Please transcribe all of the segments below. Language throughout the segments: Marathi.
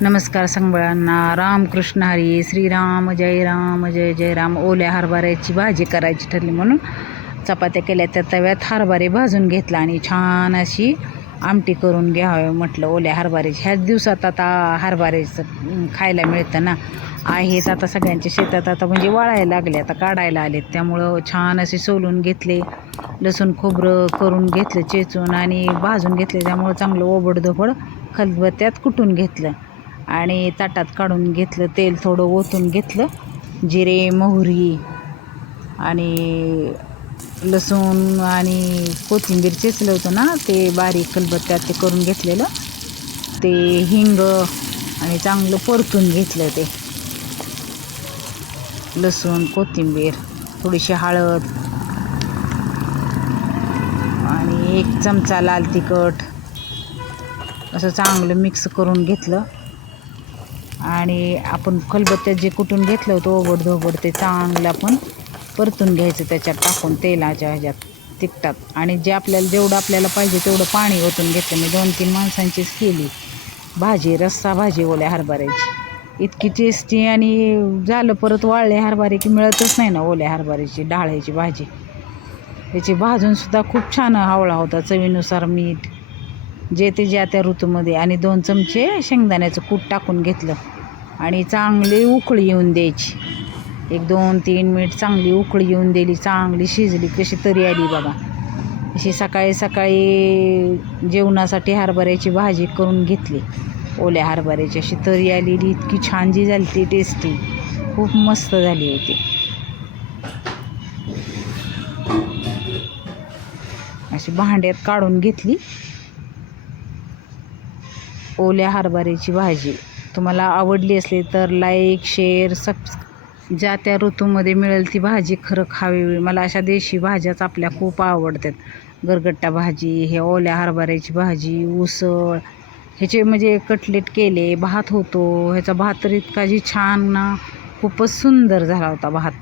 नमस्कार सगळ्यांना. रामकृष्ण हरी. श्रीराम जय राम जय जय राम. ओल्या हरभऱ्याची भाजी करायची ठरली म्हणून चपात्या केल्या. त्या तव्यात हरभरे भाजून घेतला आणि छान अशी आमटी करून घ्यावं म्हटलं ओल्या हरभऱ्याची. ह्याच दिवसात आता हरभऱ्याचं खायला मिळतं ना. आहेत आता सगळ्यांच्या शेतात, आता म्हणजे वाळायला लागले, आता काढायला आलेत. त्यामुळं छान असे सोलून घेतले, लसूण खोबरं करून घेतलं चेचून आणि भाजून घेतले. त्यामुळं चांगलं ओबडधोबड खलबत्त्यात कुटून घेतलं आणि ताटात काढून घेतलं. तेल थोडं ओतून घेतलं, जिरे मोहरी आणि लसूण आणि कोथिंबीर चेचलं होतं ना, ते बारीक खलबत्त्यात ते करून घेतलेलं. ते हिंग आणि चांगलं परतून घेतलं. ते लसूण कोथिंबीर, थोडीशी हळद आणि 1 चमचा लाल तिखट असं चांगलं मिक्स करून घेतलं. आणि आपण खलबत्त्यात जे कुटून घेतलं होतं ओबडधोबड, ते चांगलं आपण परतून घ्यायचं त्याच्यात टाकून तेलाच्या ह्याच्यात तिखटात. आणि जेवढं आपल्याला पाहिजे तेवढं पाणी ओतून घेतलं. मी 2-3 माणसांचीच केली भाजी, रस्सा भाजी ओल्या हरभऱ्याची. इतकी टेस्टी आणि झालं. परत वाळले हरभरे की मिळतच नाही ना ओल्या हरभऱ्याची डाळ्याची भाजी. त्याची भाजूनसुद्धा खूप छान आवळा होता. चवीनुसार मीठ जे ते ज्या त्या ऋतूमध्ये. आणि 2 चमचे शेंगदाण्याचं कूट टाकून घेतलं आणि चांगली उकळी येऊन द्यायची. 1-2-3 मिनिट चांगली उकळी येऊन दिली. चांगली शिजली, कशी तरी आली बघा. अशी सकाळी सकाळी जेवणासाठी हरभऱ्याची भाजी करून घेतली ओल्या हरभऱ्याची. अशी तरी आलेली, इतकी छान जी झाली ती टेस्टी, खूप मस्त झाली होती. अशी भांड्यात काढून घेतली ओल्या हरभऱ्याची भाजी. तुम्हाला आवडली असली तर लाईक शेअर ज्या त्या ऋतूमध्ये मिळेल ती भाजी खरं खावी. मला अशा देशी भाज्याच आपल्या खूप आवडतात. गरगट्टा भाजी, हे ओल्या हरभऱ्याची भाजी, उसळ, ह्याचे म्हणजे कटलेट केले, भात होतो. ह्याचा भात तर इतका जी छान ना, खूपच सुंदर झाला होता भात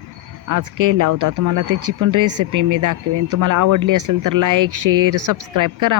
आज केला होता. तुम्हाला त्याची पण रेसिपी मी दाखवेन. तुम्हाला आवडली असेल तर लाईक शेअर सबस्क्राईब करा.